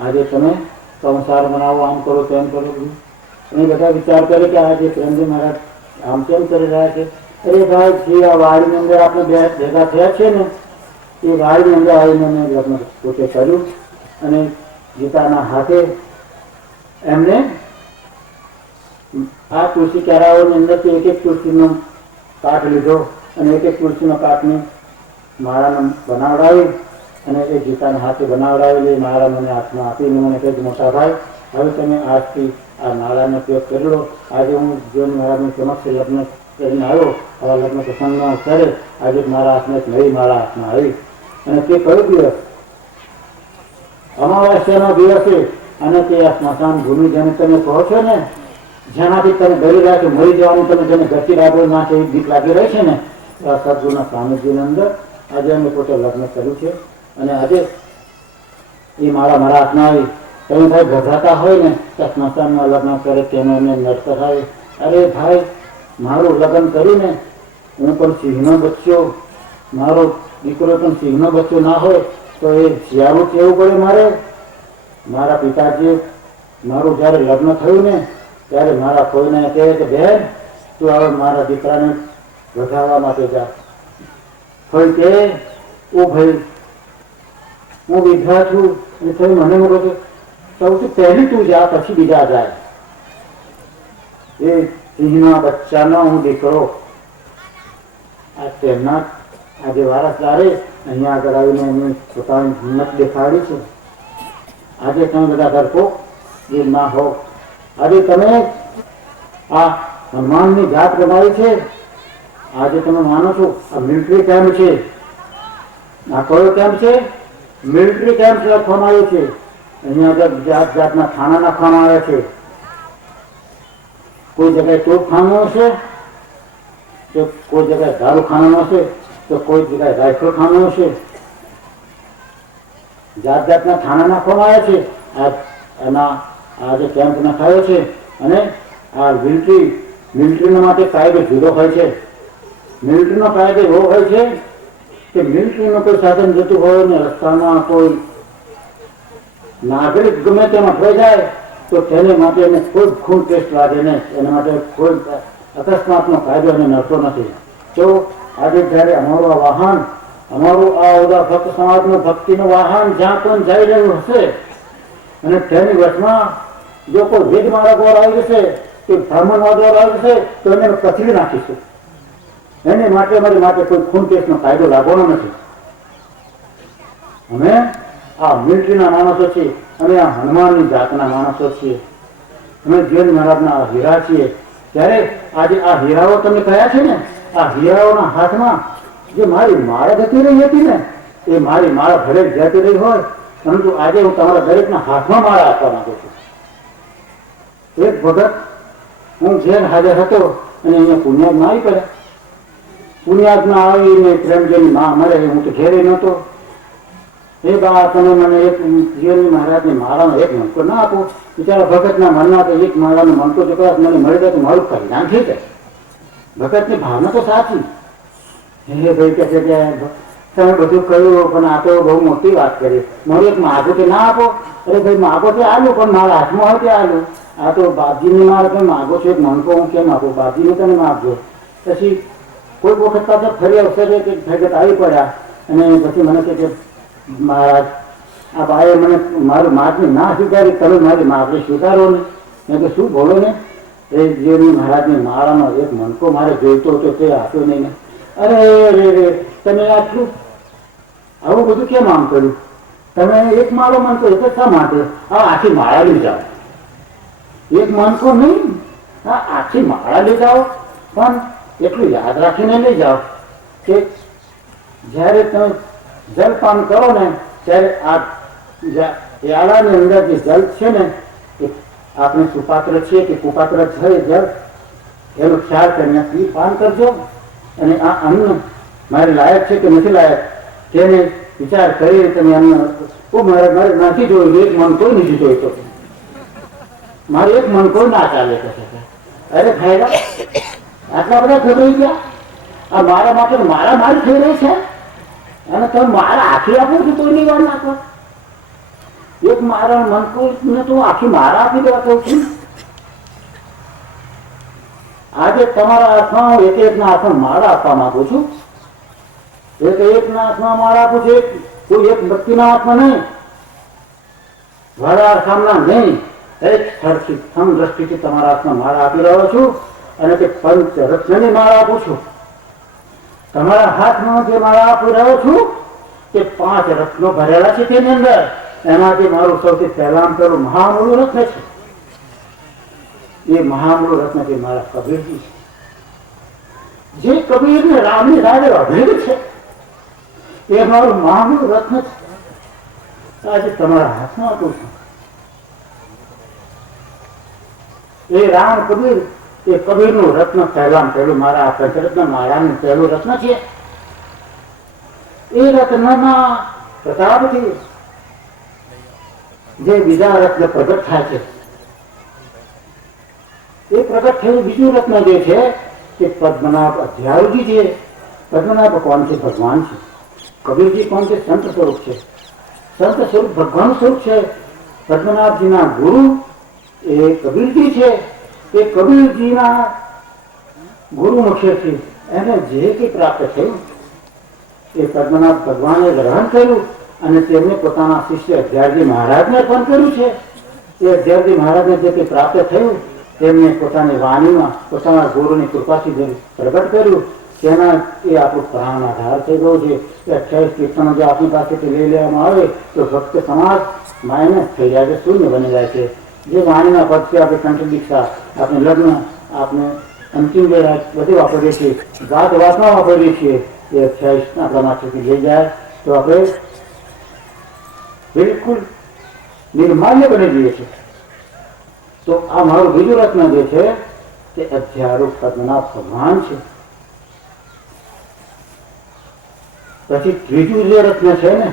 આજે તમે સંસાર બનાવો, આમ કરો તેમ કરો. અને બધા વિચાર કરે કે આજે પ્રેમજી મહારાજ આમ કેમ કરી રહ્યા છે. અરે ભાઈ, જે આ વાડીની અંદર આપણે ભેગા થયા છે ને, એ વાડીની અંદર આવીને મેં લગ્ન પોતે કર્યું. અને ગીતાના હાથે એમને આ તુલસી ક્યારાઓની અંદરથી એક એક તુલસીનો કાઠ લીધો અને એક એક તુલસીનો કાઠની માળાને બનાવડાવી અને એ ગીતાના હાથે બનાવડાવેલી માળા મને હાથમાં આપીને મને કહે, મોટા ભાઈ, હવે તમે આજથી આ માળાનો ઉપયોગ કરી લો. આજે હું જીવન મહારાજની સમક્ષ લગ્ન કરીને આવ્યો. આવા લગ્ન પ્રસંગનો અવસરે આજે મારા હાથમાં એક નવી માળા હાથમાં આવી. અને તે કયો દિવસ? અમાવાસ્યાનો દિવસે. અને તે આ સ્મશાન ભૂમિ જેને તમે કહો છો ને, જેનાથી તમે ડરી રહ્યા છો મરી જવાનું, તમે જેને ગતિ રાબો ના છે, બીક લાગી રહી છે ને, આ સદગુરુના સાનિધ્યની અંદર આજે અમે પોતે લગ્ન કર્યું છે. અને આજે એ મારા હાથમાં આવી. તમે ભાઈ ગભરાતા હોય ને તો સ્મશાનમાં લગ્ન કરે તેને એને નડતર આવે. અરે ભાઈ, મારું લગ્ન કરીને હું પણ સિંહનો બચ્ચો, મારો દીકરો પણ સિંહનો બચ્ચો ના હોય તો એ શિયાળું કેવું પડે મારે. મારા પિતાજીએ મારું જ્યારે લગ્ન થયું ને ત્યારે મારા કોઈને કહે કે બહેન, તું હવે મારા દીકરાને વધારવા માટે જા. કોઈ કહે, ઓ ભાઈ, હું વિધવા છું અને કોઈ મને મળો કે સૌથી પહેલી તું જા, પછી બીજા જાય. એ સિંહના બચ્ચાનો હું દીકરો. આ તેમના આજે વારસદારે અહીંયા આગળ આવીને એમની પોતાની હિંમત દેખાડી છે. આજે તમે બધા ડરપોક એ ના હો. આજે તમે આ હનુમાનની જાત બનાવી છે. આજે તમે માનો છો આ મિલિટરી કેમ્પ છે. આ કયો કેમ્પ છે? મિલિટરી કેમ્પ રાખવામાં આવ્યો છે. અહીંયા આગળ જાત જાતના ખાના નાખવામાં આવ્યા છે. કોઈ જગ્યાએ તોપખાનું હશે તો કોઈ જગ્યાએ દારૂ ખાવાનું હશે તો કોઈ જગ્યાએ રાઇફલ ખાવાનું હશે. જાત જાતના ખાના નાખવામાં આવ્યા છે. એના આ જે કેમ્પ નખાયો છે. અને આ મિલિટરીના માટે કાયદો જુદો હોય છે. મિલિટરીનો કાયદો એવો હોય છે કે મિલિટરીનું કોઈ સાધન જતું હોય ને રસ્તામાં કોઈ નાગરિક ગમે તેમાં થઈ જાય તો તેને માટે એને કોઈ ખૂન ટેસ્ટ લાગે નહીં. એના માટે કોઈ અકસ્માતનો કાયદો એને નડતો નથી. તો આજે જ્યારે અમારું આ વાહન, અમારું આ બધા ભક્ત સમાજનું ભક્તિનું વાહન જ્યાં પણ જઈ રહ્યું હશે અને તેની વચમાં જો કોઈ વેદ માર્ગ આવી જશે કે બ્રાહ્મણવાદ આવી જશે તો એને કચડી નાખીશું. એને માટે અમારી માટે કોઈ ખૂન કેસનો કાયદો લાગવાનો નથી. અમે આ મિલિટરીના માણસો છીએ. અમે આ હનુમાનની જાતના માણસો છીએ. અમે જીવન મહારાજના હીરા છીએ. ત્યારે આજે આ હીરાઓ તમે કહ્યા છે ને, આ હીરાઓના હાથમાં જે મારી માળા જતી રહી હતી ને, એ મારી માળા ભલે જતી રહી હોય, પરંતુ આજે હું તમારા દરેકના હાથમાં માળા આપવા માંગુ છું. એક વખત હું જેલ હાજર હતો અને અહીંયા પુણ્યાદમાં આવી પડ્યા. પુણ્યાદમાં આવીને પ્રેમજીની માં મળે, હું તો ઘેરે નહોતો. એ બા, તમે મને એક જીવનની મહારાજની માળાનો એક મણકો ના આપો. બિચારા ભગતના મનમાં તો એક માળાનો મણકો જો કદાચ મને મળી જાય તો મારું કલ્યાણ થઈ જાય. ભગતની ભાવના તો સાચી. હે ભાઈ કહે છે કે તમે બધું કહ્યું પણ આ તો બહુ મોટી વાત કરી. મારું એક માગું તો ના આપો. અરે ભાઈ, માગો તો આલું પણ મારા હાથમાં હોય તે આલું. આ તો બાપજીની મારે તમે માગો છો એક મણકો, હું કેમ આપું? બાપજીને તમે માગજો. પછી કોઈ વખત પાછા ફરી અવસરે કે ભગત આવી પડ્યા અને પછી મને કહે કે મહારાજ, આ ભાઈએ મને મારું માગણી ના સ્વીકારી, તમે મારી માગણી સ્વીકારો ને. મેં કે શું બોલો ને? એ જીવની મહારાજની માળાનો એક મણકો મારે જોઈતો હતો તે આપ્યો નહીં ને. અરે રે રે, તમે આટલું આવું બધું કેમ આમ કર્યું? તમે એક માળો મણકો એક જ શા માટે? આ આખી માળા લઈ જાઓ. એક મણકો નહીં, આ આખી માળા લઈ જાઓ. પણ એટલું યાદ રાખીને લઈ જાઓ કે જ્યારે તમે જલપાન કરો ને ત્યારે આ યાળાની અંદર જે જલ છે ને, એ આપણે સુપાત્ર છીએ કે કુપાત્ર છે જળ, એનો ખ્યાલ કરીને પાન કરજો. અને આ અન્ન મારે લાયક છે કે નથી લાયક તેને વિચાર કરી તમે અન્ન મારે નથી જોયું. એક મન કોઈ નથી જોઈતો. મારે એક મન કોઈ ના ચાલે. અરે ખાયલા આટલા બધા ગભરાઈ ગયા. આ મારા માટે મારા મારી થઈ રહી છે અને તમે મારા હાથી આપો છો કોઈની વાર નાખો. એક મારા મનકુને તો આખી મારા આપી દેવા કહું છું. આજે તમારા હાથમાં હું એક એકના હાથમાં માળા આપવા માંગુ છું. એકના હાથમાં માળા આપું છું. કોઈ એક વ્યક્તિના હાથમાં નહીં, વાળા સામના નહીં, એક સરખી સમ દ્રષ્ટિથી તમારા હાથમાં માળા આપી રહ્યો છું અને તે પંચ રત્નની માળા આપું છું. તમારા હાથમાં જે માળા આપી રહ્યો છું તે 5 રત્નો ભરેલા છે. તેની અંદર એમાંથી મારું સૌથી પહેલામાં પેલું મહામૂળું રત્ન છે. એ મહામૂળું રત્ન છે મારા કબીરજી છે. જે કબીરને રામની રાડે અભેદ છે એ મારું મહામૂળું રત્ન છે. આજે તમારા હાથમાં આપું છું. એ રામ કબીર, એ કબીરનું રત્ન પહેલામાં પહેલું મારા આ પંચરત્ન માળાનું પહેલું રત્ન છે. એ રત્નના પ્રતાપથી જે બીજા રત્ન પ્રગટ થાય છે, એ પ્રગટ થયેલું બીજું રત્ન જે છે તે પદ્મનાભ અધ્યાયુજી છે. પદ્મનાભ કોણ છે? ભગવાન છે. કબીરજી કોણ છે? સંત સ્વરૂપ છે. સંત સ્વરૂપ ભગવાન સ્વરૂપ છે. પદ્મનાભજીના ગુરુ એ કબીરજી છે. એ કબીરજીના ગુરુ મુખેથી એને જે કંઈ પ્રાપ્ત થયું એ પદ્મનાભ ભગવાને ગ્રહણ કર્યું અને તેમને પોતાના શિષ્ય અધ્યારજી મહારાજને અર્પણ કર્યું છે. એ અધ્યારજી મહારાજને જે કંઈ પ્રાપ્ત થયું તેમને પોતાની વાણીમાં પોતાના ગુરુની કૃપાથી જે પ્રગટ કર્યું તેના એ આપણું પ્રાણ આધાર થઈ ગયો છે. એ 28 કીર્તનો જો આપણી પાસેથી લઈ લેવામાં આવે તો ભક્ત સમાજ માઇનસ થઈ જાય છે, શૂન્ય બની જાય છે. જે વાણીના પદથી આપણે કંઠ દીક્ષા, આપણે લગ્ન, આપણે અંતિમ વેળા બધી વાપરીએ છીએ, વાત વાતમાં વાપરીએ છીએ. એ 28 આપણા માંથી લઈ જાય તો આપણે બિલકુલ નિર્માલ્ય બની જઈએ છીએ. તો આ મારું બીજું રત્ન જે છે તે અધ્યારૂપ પદ્મનાભ ભગવાન છે. પછી ત્રીજું જે રત્ન છે ને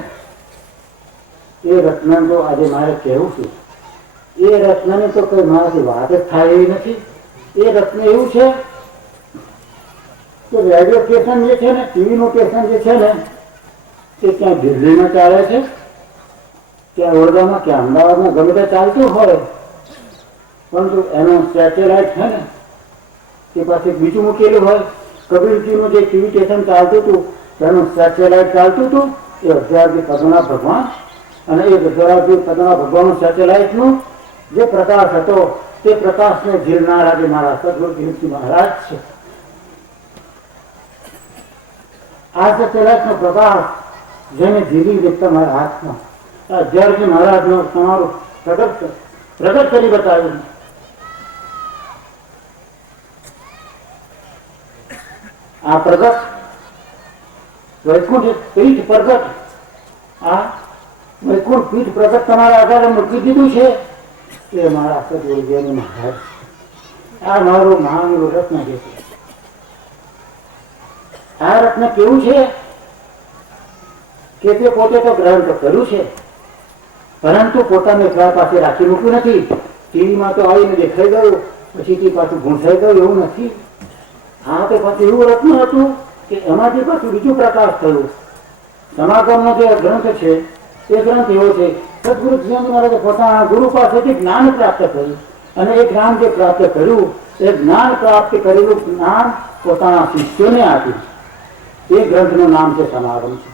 એ રત્ન જો આજે મારે કહેવું છે, એ રત્નની તો કોઈ મારાથી વાત જ થાય એવી નથી. એ રત્ન એવું છે કે રેડિયો સ્ટેશન જે છે ને, ટીવીનું સ્ટેશન જે છે ને તે ક્યાં દિલ્હીમાં ચાલે છે, ક્યાં વડોદરામાં, ક્યાં અમદાવાદમાં, ગમે તે ચાલતું હોય, પરંતુ એનો સેટેલાઇટ છે ને તે પાસે બીજું મૂકેલું હોય. કબીરજીનું જે ટીવી સ્ટેશન ચાલતું હતું તેનું સેટેલાઇટ ચાલતું હતું એ અધ્યારજી પદ્મનાભ ભગવાન. અને એ અધ્યારજી પદ્મનાભ ભગવાનનું સેટેલાઇટનું જે પ્રકાશ હતો તે પ્રકાશને ઝીલનાર આજે મારા સદગુરુ ગિરીશજી મહારાજ છે. આ સેટેલાઇટનો પ્રકાશ જેને ઝીલી દેખતા મારા હાથમાં અધ્યારજી મહારાજનું તમારું પ્રગટ કરી બતાવ્યું. આ પ્રગટ વૈકુંઠ પીઠ પ્રગટ, આ વૈકુંઠ પીઠ પ્રગટ તમારા આધારે મૂકી દીધું છે એ મારા સદગુરુજી મહારાજ. આ મારું મહામૂળ રત્ન જે છે, આ રત્ન કેવું છે કે તે પોતે તો ગ્રહણ તો કર્યું છે પરંતુ પોતાને એકલા પાસે રાખી મૂક્યું નથી. ટીવીમાં તો આવીને દેખાઈ ગયું પછી તે પાછું ભૂંસાઈ ગયું એવું નથી. આ તો પાછું એવું રત્ન હતું કે એમાંથી પાછું બીજું પ્રકાશ થયું. સમાગમનો જે ગ્રંથ છે એ ગ્રંથ એવો છે સદગુરુ જીવન મહારાજે પોતાના ગુરુ પાસેથી જ્ઞાન પ્રાપ્ત કર્યું અને એ જ્ઞાન જે પ્રાપ્ત કર્યું એ જ્ઞાન પ્રાપ્ત કરેલું જ્ઞાન પોતાના શિષ્યોને આપ્યું. એ ગ્રંથનું નામ છે સમાગમ છે.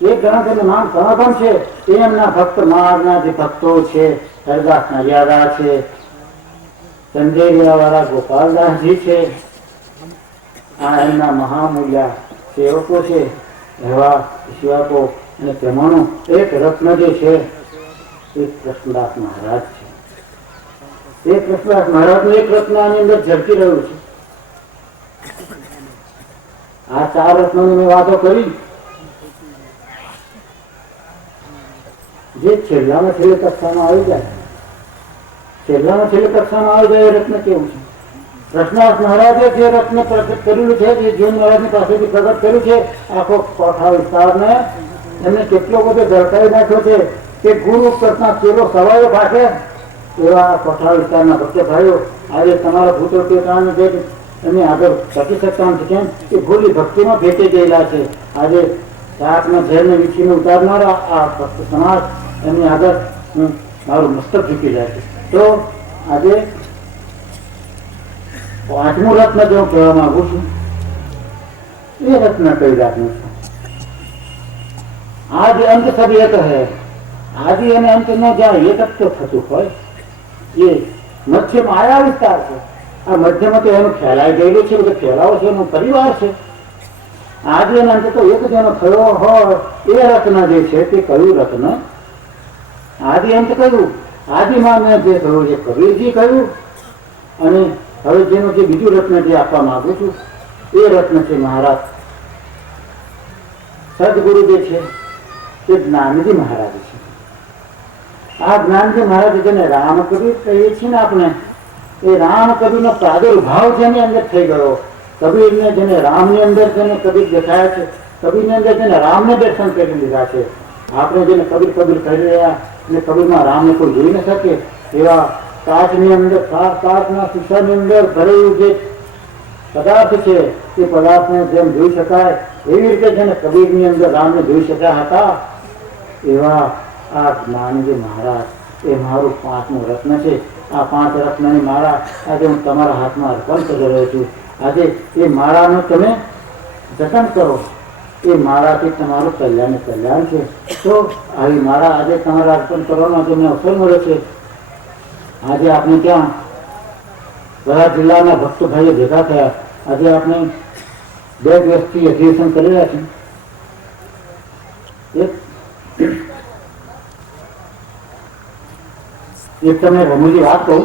એ ગ્રંથનું નામ સમાગમ છે. એમના ભક્ત મહારાજના જે ભક્તો છે, હરદાસ નરિયાદા છે, સંજય વાળા ગોપાલદાસજી છે, આ એમના મહામૂલ્યા સેવકો છે, એવા સેવકો. અને તેમાંનું એક રત્ન જે છે એ કૃષ્ણદાસ મહારાજ છે. એ કૃષ્ણદાસ મહારાજનું એક રત્ન આની અંદર ઝડપી રહ્યું છે. આ 4 રત્નોની મેં વાતો કરી. જે છેલ્લામાં છેલ્લી કક્ષામાં આવી જાય, છેલ્લામાં છેલ્લી કક્ષામાં આવી જાય એ રત્ન કેવું છે? કૃષ્ણદાસ મહારાજે જે રત્ન પ્રગટ કરેલું છે, જે જીવન મહારાજની પાસેથી પ્રગટ કર્યું છે, આખો કોઠા વિસ્તારને એમને કેટલો બધો ઝળકાવી નાખ્યો છે કે ગુરુ કરતા કેવો સવાયો ફાટે એવા કોઠા વિસ્તારના ભક્ત ભાઈઓ આજે તમારા ભૂતો ટેકાને જે એમને આગળ ટકી શકતા નથી. કેમ કે ભૂલી ભક્તિમાં ભેટી ગયેલા છે. આજે શાકમાં ઝેરને વીછીને ઉતારનારા આ ભક્ત સમાજ એમની આગળ મારું મસ્તક ઝૂકી જાય છે. તો આજે 5મું રત્ન જો હું કહેવા માંગુ છું, એ રત્ન કઈ જાતનું છે? આદિ અંત સબ એક હૈ. આદિ અને અંત નો જ્યાં એકત્વ થતું હોય એ મધ્યમ આયા વિસ્તાર છે. આ મધ્યમાં તો એનું ફેલાઈ ગયેલું છે, બધો ફેલાવો છે, એનો પરિવાર છે. આદિ અને અંત તો એક જેનો થયો હોય એ રત્ન જે છે તે કયું રત્ન? આદિ અંત કયું? આદિમાં મેં જે કહ્યું છે કબીરજી કહ્યું. અને હવે જેનું જે બીજું રત્ન જે આપવા માંગુ છું એ રત્ન છે મહારાજ સદગુરુ જે છે તે જ્ઞાનજી મહારાજ છે. આ જ્ઞાનજી મહારાજ જેને રામ કબીર કહીએ છીએ ને આપણે, એ રામ કબીરનો પ્રાદુર્ભાવ જેની અંદર થઈ ગયો. કબીરને જેને રામની અંદર જેને કબીર દેખાયા છે, કબીરની અંદર જેને રામને દર્શન કરી લીધા છે. આપણે જેને કબીર કબીર કરી રહ્યા અને કબીરમાં રામને કોઈ જોઈ ન શકે એવા કાચની અંદર કાચના શીશાની અંદર ભરેલું જે પદાર્થ છે એ પદાર્થને જેમ જોઈ શકાય એવી રીતે જેને કબીરની અંદર રામને જોઈ શક્યા હતા એવા આ જ્ઞાનજી મહારાજ એ મારું 5મું રત્ન છે. આ 5 રત્નની માળા આજે હું તમારા હાથમાં અર્પણ કરી રહ્યો છું. આજે એ માળાનું તમે જતન કરો. એ માળાથી તમારું કલ્યાણ છે. તો આવી માળા આજે તમારા અર્પણ કરવાનો તમને અવસર મળે છે. આજે આપણે ત્યાં બધા જિલ્લાના ભક્તો ભાઈઓ ભેગા થયા. આજે આપણે 2 દિવસથી અધિવેશન કરી રહ્યા છીએ. એક તમને રમૂજી વાત કહું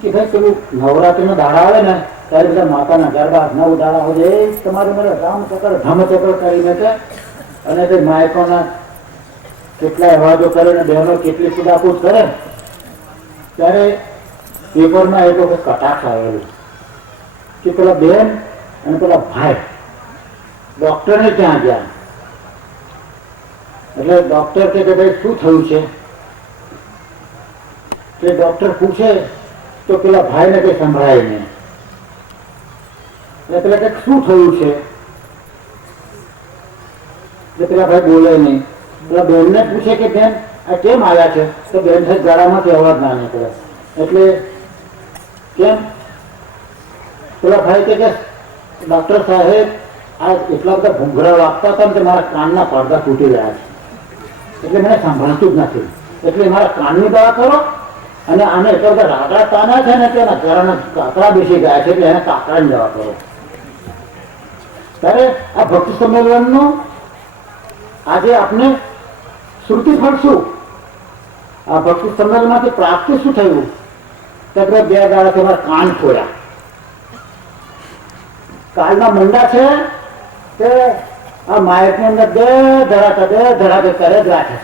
કે ભાઈ પેલું નવરાત્રીનો દાડા આવે ને ત્યારે બધા માતાના ગરબા 9 દાડા હોય એ તમારે મને રામચક્ર ધમચક્ર કરીને છે. અને તે માયકોના કેટલા અવાજો કરે ને બહેનો કેટલી કુદાકૂદ કરે. ત્યારે પેપરમાં એક વખત કટાક્ષ આવેલું કે પેલા બેન અને પેલા ભાઈ ડોક્ટરને ત્યાં ગયા. એટલે ડોક્ટર કે ભાઈ શું થયું છે? તે ડોક્ટર પૂછે તો પેલા ભાઈને કઈ સંભળાય નહીં. એટલે પેલા કંઈક શું થયું છે? એટલે પેલા ભાઈ બોલે નહીં. પેલા બેનને પૂછે કે બેન આ કેમ આવ્યા છે? તો બેન સાહેબ ગાળામાંથી અવાજ ના નીકળે. એટલે કેમ? પેલા ભાઈ કે ડોક્ટર સાહેબ આ એટલા બધા ઘૂંઘરા વાગતા હતા ને કે મારા કાનના પડદા તૂટી રહ્યા છે, એટલે મને સાંભળતું જ નથી. એટલે મારા કાનની દવા કરો અને આને એટલા બધા રાગડા તાના છે ને કે એના ઘરના કાકડા બેસી ગયા છે એટલે એને કાકડાની દવા કરો. ત્યારે આ ભક્તિ સંમેલનનું આજે આપણે શ્રુતિ ફળશું. આ ભક્તિ સંમેલનમાંથી પ્રાપ્તિ શું થયું? ત્યારે 2 દાડાથી મારા કાન ખોયા. કાલના મંડા છે તે આ માયકની અંદર 2 ધડાકે કરે જ રાખે.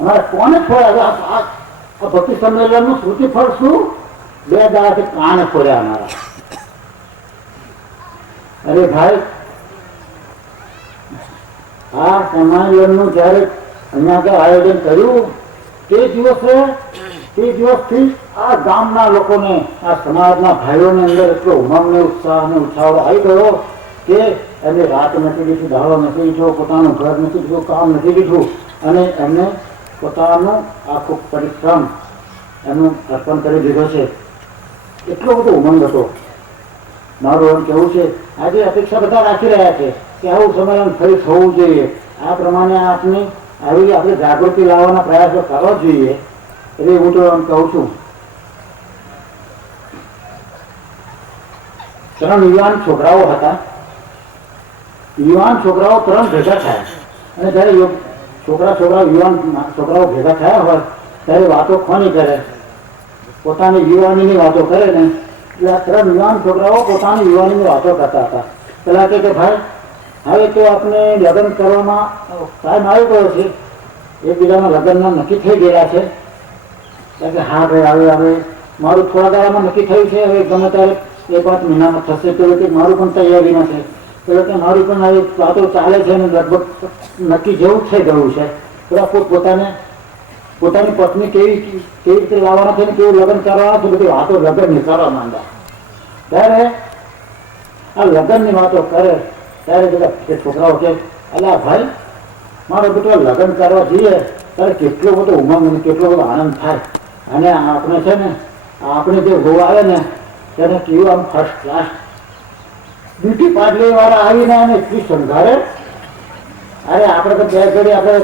અમારે કોને ખોયા? આ ભક્તિ સંમેલનનું શ્રુતિ ફળ શું? 2 દાડાથી કાન ખોયા અમારા. અરે ભાઈ, આ સંમેલનનું જયારે અહીંયા આયોજન કર્યું તે દિવસથી આ ગામના લોકોને, આ સમાજના ભાઈઓની અંદર એટલો ઉમંગ ઉત્સાહ અને ઉછાળો આવી ગયો કે એમને રાત નથી દીધું, દાડો નથી દીધો, પોતાનું ઘર નથી દીધું, કામ નથી દીધું અને એમને પોતાનું આખું પરિશ્રમ એનું અર્પણ કરી દીધો છે. એટલો બધો ઉમંગ હતો. મારું એમ કહેવું છે આજે અપેક્ષા બધા રાખી રહ્યા છે કે આવું સંમેલન ફરી થવું જોઈએ. આ પ્રમાણે આપણે જાગૃતિ લાવવાના પ્રયાસો કરવા જોઈએ. એટલે હું તો એમ કહું છું 3 યુવાન છોકરાઓ હતા. યુવાન છોકરાઓ 3 ભેગા થયા અને જયારે યુવાન છોકરાઓ ભેગા થયા હોય ત્યારે વાતો કોની કરે? પોતાની યુવાનીની વાતો કરે ને. એટલે આ 3 યુવાન છોકરાઓ પોતાની યુવાનીની વાતો કરતા હતા. પેલા કે ભાઈ હવે તો આપણે લગ્ન કરવામાં ટાઈમ આવી ગયો છે, એકબીજાના લગ્નમાં નક્કી થઈ ગયા છે. કે હા ભાઈ હવે મારું થોડા દાડામાં નક્કી થયું છે, હવે ગમે ત્યારે 1-5 મહિનામાં થશે. પેલું કે મારું પણ તૈયારીમાં છે. પેલું કે મારું પણ હવે વાતો ચાલે છે અને લગભગ નક્કી જેવું થઈ ગયું છે. પેલા પોતાની પત્ની કેવી રીતે લાવવાના છે ને કેવું લગ્ન કરવાના છે બધી વાતો લગ્નની કરવા માંડ્યા. ત્યારે આ લગ્નની વાતો કરે ત્યારે બધા એ છોકરાઓ કે અલા ભાઈ મારો બેટો લગ્ન કરવા જઈએ ત્યારે કેટલો બધો ઉમંગ અને કેટલો બધો આનંદ થાય. અને આપણે છે ને આપણે જે ગો આવે ને તેને કેવું આમ ફર્સ્ટ ક્લાસ બ્યુટી પાર્લર વાળા આવીને અને એટલી શણગારે. અરે આપણે તો બે ઘડી આપણે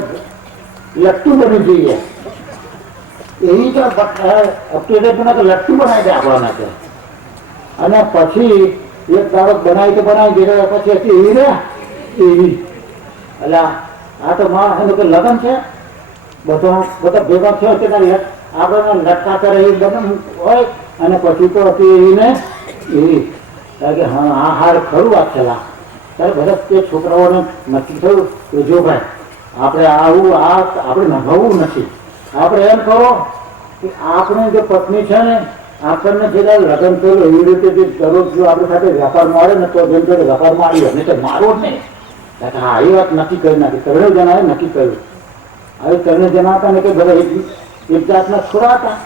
લટ્ટુ બની જઈએ એવી તો અપડેટ બના તો લટ્ટુ બનાવી દે આપણા કે. અને પછી એક દાડો બનાવી તો બનાવી દે પછી હતી એવી ને એવી. એટલે આ તો એનું કે લગ્ન છે બધા ભેગા થયો તે આપણે લટકા કરે એ બને હોય. અને પછી તો હતી એવી ને એવી. કારણ કે હા હા હાર ખરું વાત છે. ત્યારે બધા તે છોકરાઓને નક્કી થયું કે જો ભાઈ આપણે આવું આપણે નભાવવું નથી. આપણે એમ કરો કે આપણે જે પત્ની છે ને આપણને જે લગ્ન કર્યું એવી રીતે જે દરરોજ જો આપણી સાથે વ્યાપાર મળે ને તો જેમ કે વ્યાપાર માર્યો નહીં તો મારો જ નહીં. હા એ વાત નક્કી કરી નાખી. ત્રણેય જણાએ નક્કી કર્યું. હવે ત્રણેય જણા હતા ને કે બધા એક જાતના છોરા હતા.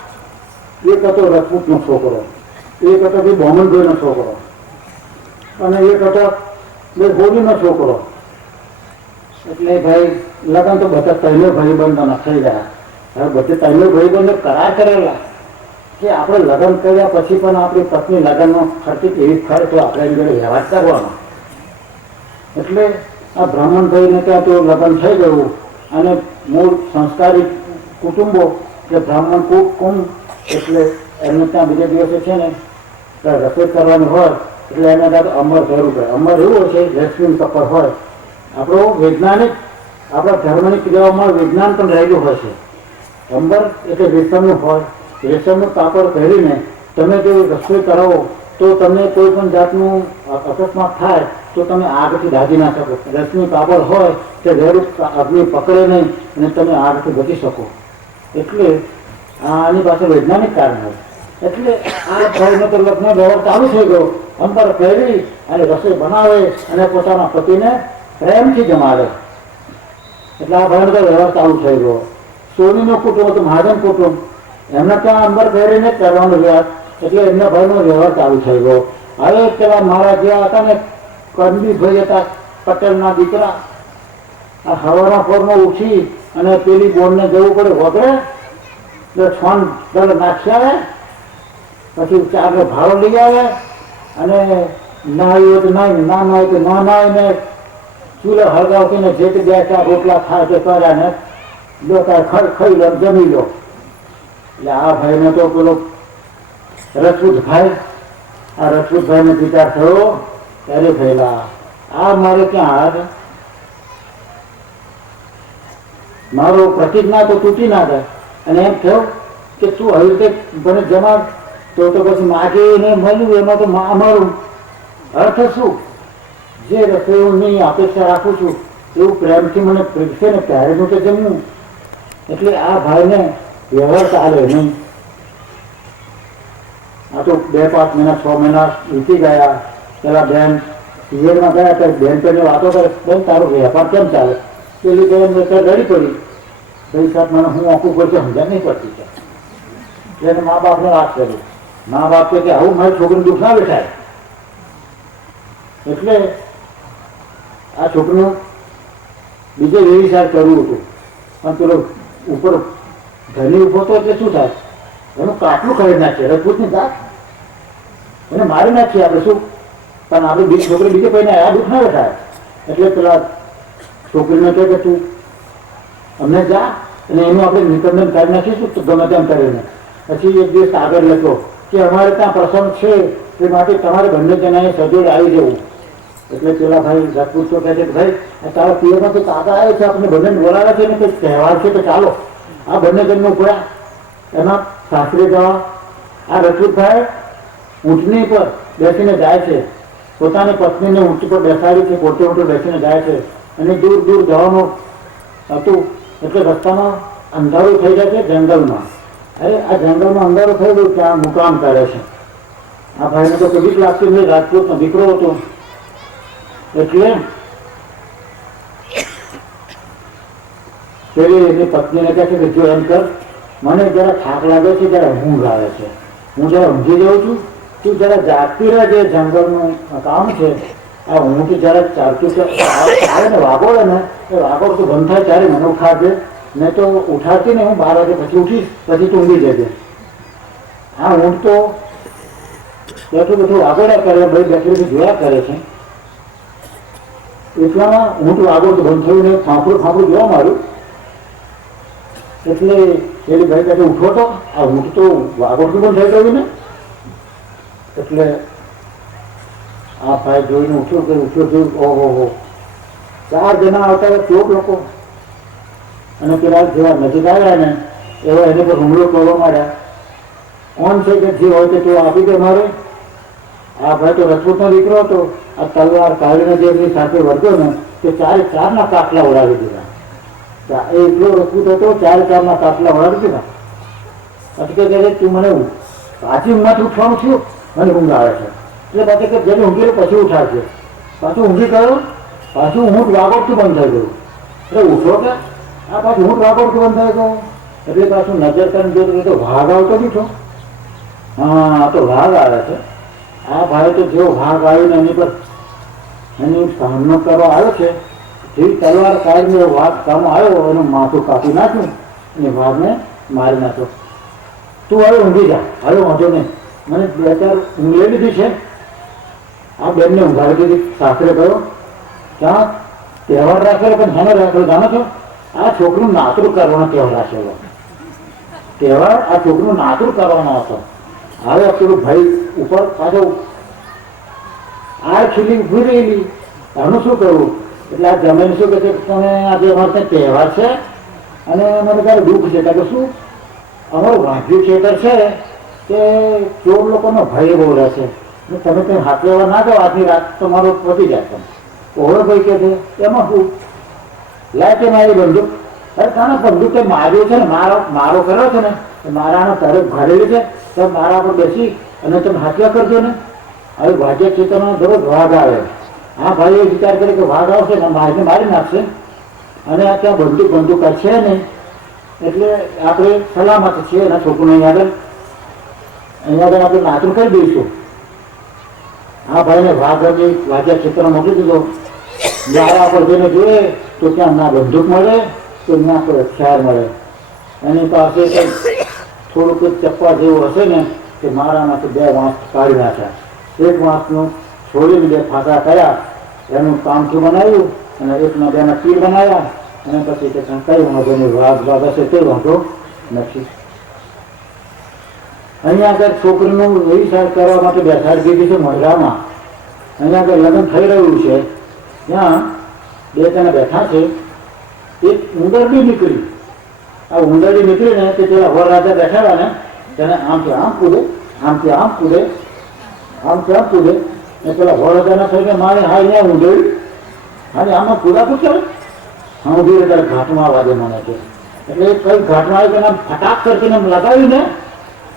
એક હતો રજપૂતનો છોકરો, એક હતો ભાઈ બોમનભાઈનો છોકરો અને એક હતો બે હોલીનો છોકરો. એટલે ભાઈ લગ્ન તો બધા ત્રણેય ભાઈબંધોના થઈ ગયા. હવે બધે ત્રણેય ભાઈબંધો કરાર કરેલા કે આપણે લગ્ન કર્યા પછી પણ આપણી પત્ની લગ્નનો ખર્ચ એવી ખર્ચ તો આપણે એની જોડે વ્યવહાર કરવાનો. એટલે આ બ્રાહ્મણભાઈને ત્યાં તો લગ્ન થઈ ગયું. અને મૂળ સંસ્કારી કુટુંબો કે બ્રાહ્મણ કુટુંબ એટલે એમને ત્યાં બીજા દિવસે છે ને રસોઈ કરવાની હોય એટલે એને ત્યાં અમર જરૂર પડે. અમર એવું છે લક્ષ્મી કપડ હોય. આપણો વૈજ્ઞાનિક આપણા ધર્મની ક્રિયાઓમાં વિજ્ઞાન પણ રહેલું હોય છે. અંબર એટલે રેશમનું હોય. રેશમનું કાપડ પહેરીને તમે જો રસોઈ કરાવો તો તમને કોઈ પણ જાતનું અકસ્માત થાય તો તમે આગથી દાજી ના શકો. રસનું કાપડ હોય તે વહેલું અગ્નિ પકડે નહીં અને તમે આગથી બચી શકો. એટલે આની પાસે વૈજ્ઞાનિક કારણ હોય. એટલે આ ભાઈનો તો લગ્ન વ્યવહાર ચાલુ થઈ ગયો. અંબર પહેરી અને રસોઈ બનાવે અને પોતાના પતિને પ્રેમથી જમાડે. એટલે આ ભાઈનો તો વ્યવહાર ચાલુ થઈ ગયો. સોનીનું કુટુંબ હતું મહાજન કુટુંબ, એમને ત્યાં અંબર પહેરીને કરવાનો વ્યવહાર. એટલે એમના ભાઈનો વ્યવહાર ચાલુ થઈ ગયો. હવે પેલા મારા જેવા હતા ને કરમજીભાઈ હતા પટેલના દીકરા. આ હવાના પોરમાં ઉઠી અને પેલી બોર્ડને જવું પડે વગડે એટલે છોન દળ નાખી આવે. પછી ચારનો ભાડો લઈ આવે અને નાહ્યો તો નાય ના નાય તો ના નાય ને ચૂલે હળગાવતીને જે તે બે ચાર રોટલા થાય તે કર્યા ને લો તાર ખાઈ લો જમી લો. એટલે આ ભાઈને તો પેલો રજપૂતભાઈ આ રજપૂતભાઈને વિચાર થયો ત્યારે થયેલા આ મારે ક્યાં હાર મારો પ્રતિજ્ઞા તો તૂટી ના થાય. અને એમ થયું કે તું આવી રીતે મને જમા તો પછી માગીને મળ્યું એમાં તો અમારું અર્થ શું? જે રસોઈની અપેક્ષા રાખું છું એવું પ્રેમથી મને પીરસે ને ત્યારે હું તો જમવું. એટલે આ ભાઈને વ્યવહાર ચાલે નહીં. આ તો 2-5 મહિના 6 મહિના વીતી ગયા. પેલા બેન પિયરમાં ગયા ત્યારે બેન પેલી વાતો કરે બેન તારો વેપાર કેમ ચાલે? પેલી બેન રડી પડી ભાઈ સાહેબ મને હું આખું પડશે સમજણ નહીં પડતી. એને મા બાપને વાત કરી. મા બાપ કે આવું મારી છોકરીને દુઃખ ના બેઠાય. એટલે આ છોકરીનું બીજે વ્યવસાય કરવું હતું પણ પેલો ઉપર ઘરની ઉભો તો એટલે શું થાય એનું કાટલું ખરીદ નાખીએ રજપૂતની જાત એને મારી નાખીએ આપણે શું. પણ આપણે બીજી છોકરી બીજે કોઈને આ દુઃખ ના બેઠાય. એટલે પેલા છોકરીને કહે કે તું અમને જા અને એનું આપણે નિકંદન કાઢી નાખીશું તો ગમે તેમ કરીને. પછી એક દિવસ આગળ લખ્યો કે અમારે ત્યાં પ્રસંગ છે તે માટે તમારે બંને જણાએ સજોડ આવી જવું. એટલે પેલા ભાઈ રાજપૂત તો કહે છે કે ભાઈ તારા પિયરમાં તો કાકા આવે છે આપણે બંને બોલાવે છે ને કંઈક તહેવાર છે તો ચાલો. આ બંને જણને ઉપડ્યા. એમાં સાસરે જવા આ રજપૂતભાઈ ઊંટની પર બેસીને જાય છે. પોતાની પત્નીને ઊંટ પર બેસાડી છે, પોતે ઊંટ બેસીને જાય છે અને દૂર દૂર જવાનું હતું. એટલે રસ્તામાં અંધારું થઈ જાય છે જંગલમાં. અરે આ જંગલમાં અંધારું થઈ ગયું ત્યાં મુકામ કરે છે. આ ભાઈને તો કદી લાગતી નહીં. રાજપૂતનો દીકરો હતો એટલે પેલી એની પત્નીને કહે છે કે જો એમ કર મને જરા થાક લાગે છે જરા ઊંઘ આવે છે હું જરા ઊંઘી જાઉં છું તું જરા જાગતી રહે જે જંગલનું કામ છે આ ઊંટ જયારે ચાલતું આવે ને વાગોળે ને એ વાગોળતું બંધ થાય ત્યારે મને ઉઠાડજે, નહીં તો ઉઠાડતી ને હું 12 વાગે પછી ઉઠીશ, પછી તું ઊંઘી જજે. આ ઊંટ તો બેઠું બધું વાગોળ્યા કરે, ભાઈ બેઠું જોયા કરે છે. એટલામાં ઊંટ વાગોળતું બંધ થયું ને ફાંફડું જોવા માર્યું. એટલે પેલી ભાઈ બેઠે ઉઠો તો આ ઊંટ તો વાગોળતું બંધ થઈ ગયું ને. એટલે આ ભાઈ જોઈને ઉઠ્યો થયું. ઓહો 4 જણા આવતા હોય ચોક લોકો, અને પેલા જેવા નજીક આવ્યા ને એવા એને પર હુમલો કરવા માંડ્યા. કોણ છે કે જે હોય તે તું આપી દે મારે. આ ભાઈ તો રજપૂતનો દીકરો હતો. આ તલવાર કાઢીને જે એમની સાથે વર્ગ્યો ને તે 4 કાટલા ઉડાવી દીધા. એ એટલો રજપૂત હતો, 4 કાટલા ઉડાવી દીધા. પછી કે તું મને પાછી ઊંઘમાંથી ઉઠવાનું થયું, મને ઊંઘ આવે છે. એટલે પાછી કે જેને ઊંઘી પછી ઉઠાડશે. પાછું ઊંઘી ગયો, પાછું ઊંટ વાગોળતું બંધ થઈ ગયું. એટલે ઉઠો કે આ પાછું ઊંટ વાગોળતું બંધ થઈ ગયું. એટલે પાછું નજર કરીને જોયું તો વાઘ આવતો દીઠો. હા, આ તો વાઘ આવે છે. આ ભાઈ તો જેવો વાઘ આવીને એની પર એની સામનો કરવા આવ્યો છે, જેવી તલવાર કાઢીને વાઘ સામે આવ્યો, એનું માથું કાપી નાખ્યું અને વાઘને મારી નાખ્યો. તું હવે ઊંઘી જા, હવે વાંધો નહીં, મને 2-4 ઊંઘ લઈ લીધી છે. આ બેનને ઊંઘાડી દીધી. સાસરે ગયો, ત્યાં તહેવાર રાખેલો, પણ શાનો રાખેલો જાણો છો? આ છોકરું નાતરું કરવાનો તહેવાર રાખેલો. તહેવાર આ છોકરું નાતરું કરવાનો હતો. હવે પેલું ભાઈ ઉપર પાછો આ ખીલી ઉભી રહેલી, આનું શું કરવું? એટલે આ જમીન શું કહે છે, તમે આજે અમારે ત્યાં તહેવાર છે અને મને તારે દુઃખ છે. કે શું? અમારું વાંધ્યું ખેતર છે તે ચોર લોકોનો ભય બહુ રહેશે, તમે કંઈ હાથ લેવા ના જાઓ, આજની રાત તમારો પતી જાય. તમે ઓળો ભાઈ કે છે એમાં શું લાય કે મારી બંદૂક? અરે તાને બંદૂક તે માર્યું છે ને, મારો કર્યો છે ને, મારાનો તરફ ભરેલી છે, તમે મારા પર બેસી અને તમે હાથવા કરજો ને. હવે ભાજ્ય ખેતરમાં દરરોજ વાઘ આવે. આ ભાઈએ વિચાર કરે કે વાઘ આવશે ને મારીને મારી નાખશે, અને આ ત્યાં બંદૂક છે નહીં, એટલે આપણે સલામત છીએ. એના છોકરું અહીંયા આગળ આપણે નાતરું કરી દઈશું. આ ભાઈને વાઘ્યા ખેતરમાં મોકલી દીધો. દ્વારા પર જઈને જોઈએ તો ત્યાં ના બંદૂક મળે તો ના કોઈ હથિયાર મળે. એની પાસે થોડુંક ચપ્પા જેવું હશે ને કે મારામાંથી 2 વાંસ કાઢી નાખ્યા. 1 વાંસનું છોડીને 2 ફાંકા કર્યા, એનું કામથી બનાવ્યું, અને 1ના 2ના તીર બનાવ્યા. અને પછી કે કઈ વાંધો નહીં, વાઘ હશે તે વાંધો નથી. અહીંયા આગળ છોકરીનું વિચાર કરવા માટે બેસાડી દીધી છે મહિલામાં. અહીંયા આગળ લગ્ન થઈ રહ્યું છે, ત્યાં 2 જણા બેઠા છે. એક ઉંદરડી નીકળી. આ ઉંદરડી નીકળીને તે પેલા વરરાજા બેઠેલા ને તેને આમથી આમ કૂદે, આમથી આમ કૂદે, આમથી આમ કૂદે. ને પેલા વરરાજાના થઈને મારે હા અહીંયા ઉંદરડી હા આમાં કૂદા પૂછે. હા ઉભી ત્યારે ઘાટમાં વાગે મને છે. એટલે કઈ ઘાટમાં આવી કે ફટાક કરીને લગાવીને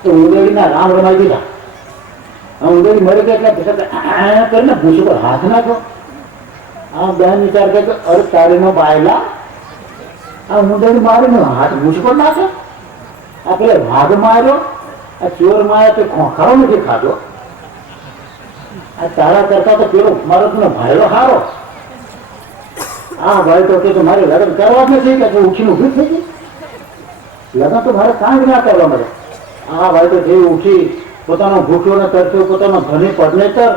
તો ઉંદરડીના રામ રમાઈ દીધા. આ ઉંદરડી મળી ગયા એટલે કરીને ભૂસ પર હાથ નાખ્યો. આ બેન વિચાર કરે કે અરે તારીનો બાયલા, આ ઉંદરડી મારીને હાથ ભૂસ પર નાખે. આ પેલે વાઘ માર્યો, આ ચોર માર્યો તો ખોખારો નથી ખાધો. આ તારા કરતા તો પેલો મારો ભાઈલો હારો. આ ભાઈ તો કે મારે લગ્ન કરવા જ નથી કે ઉઠીને ઉભી થઈ ગઈ. લગ્ન તો મારે કાંઈ ના કરવા મળે. આ ભાઈ તો જે ઉઠી પોતાનો ભૂખ્યો ને તરસ્યો પોતાનો ધની પડનેતર